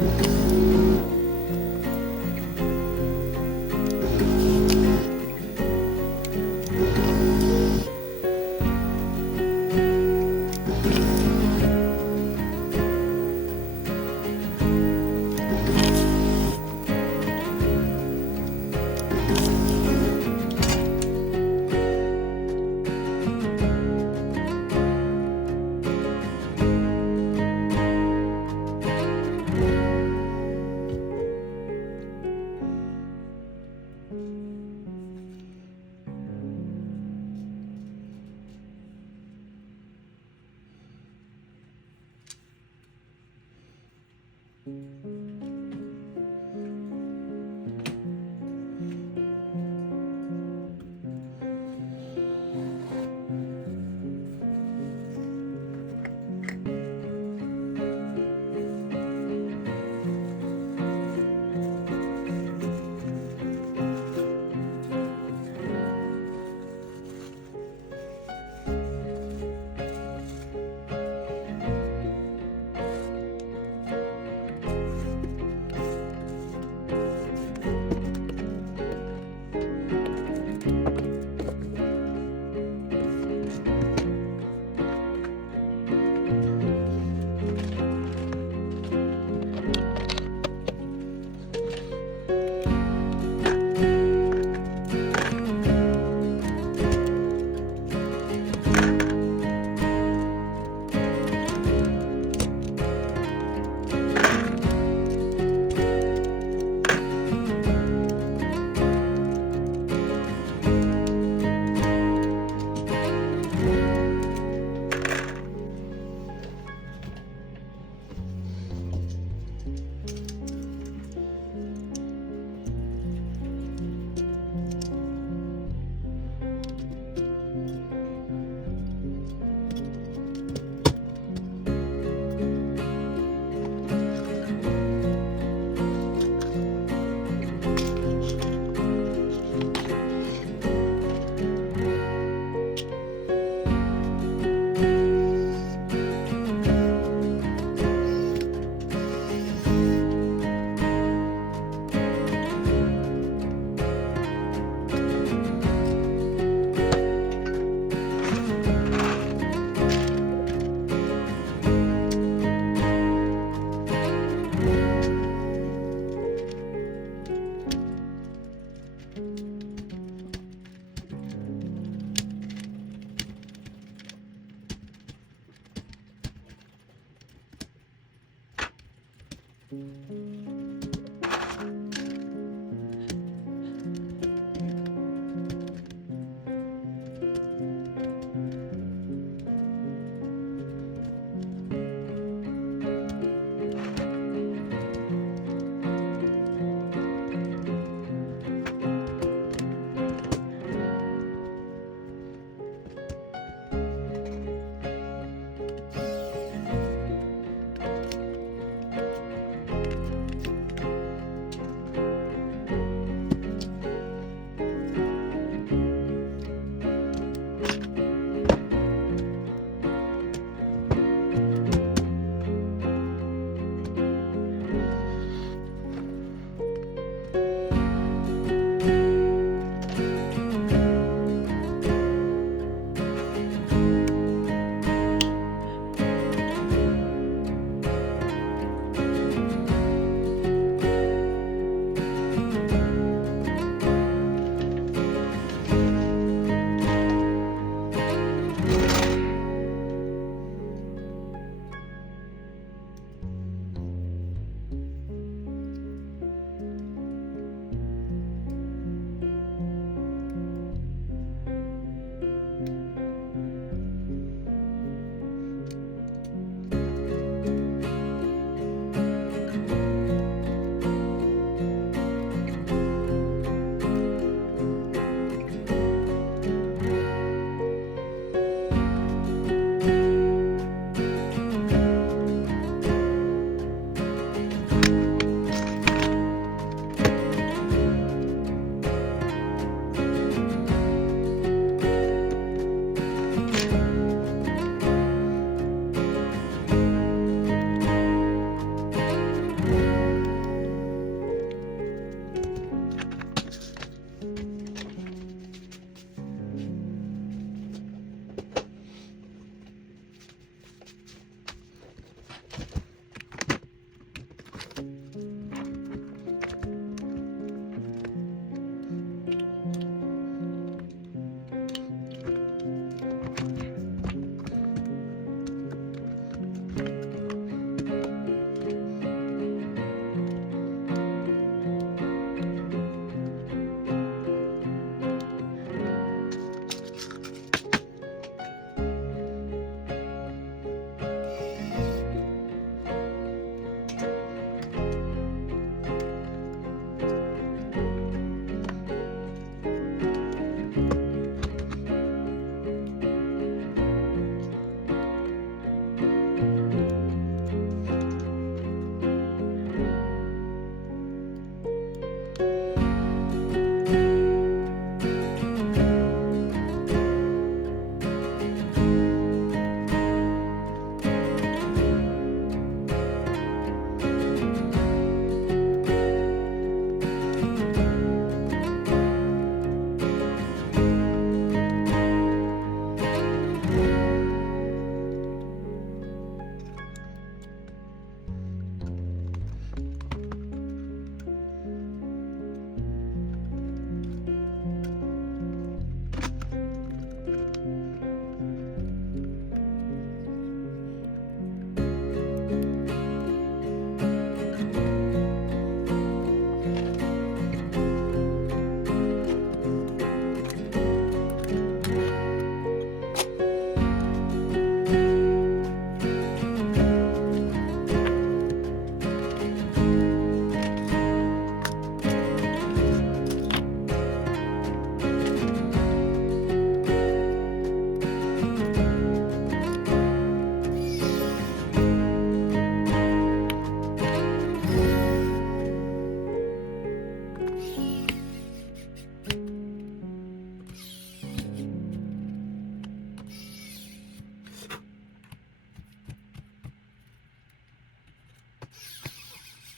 Thank you. Mm-hmm.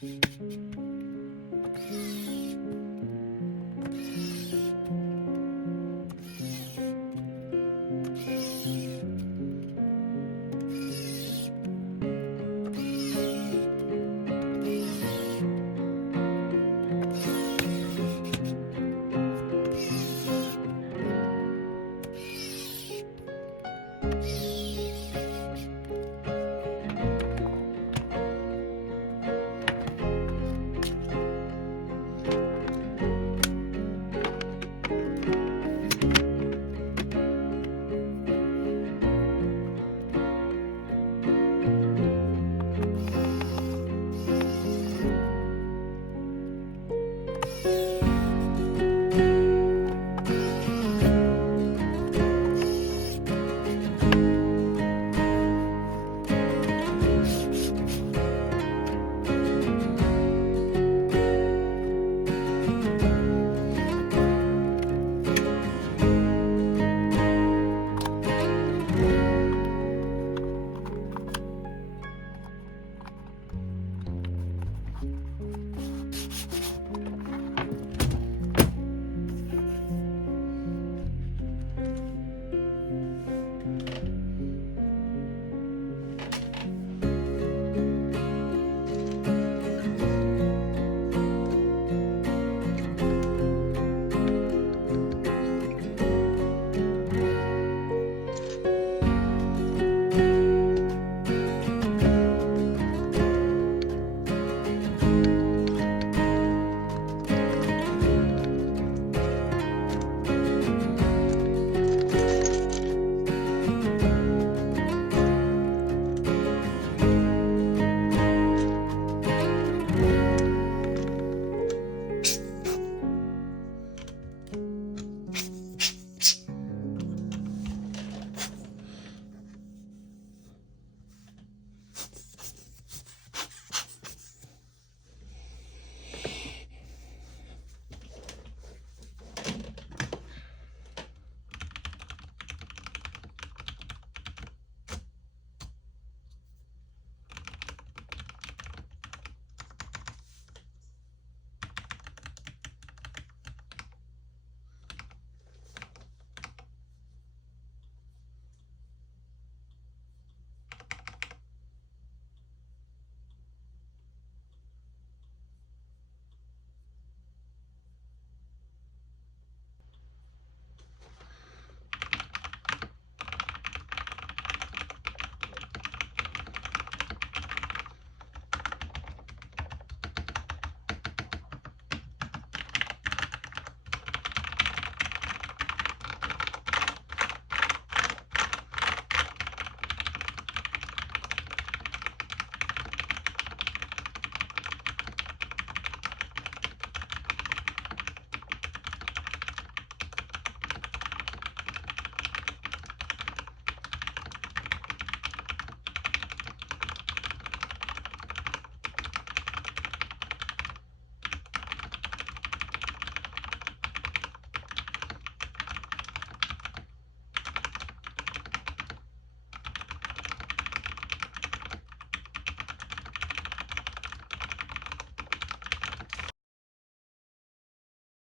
Thank you.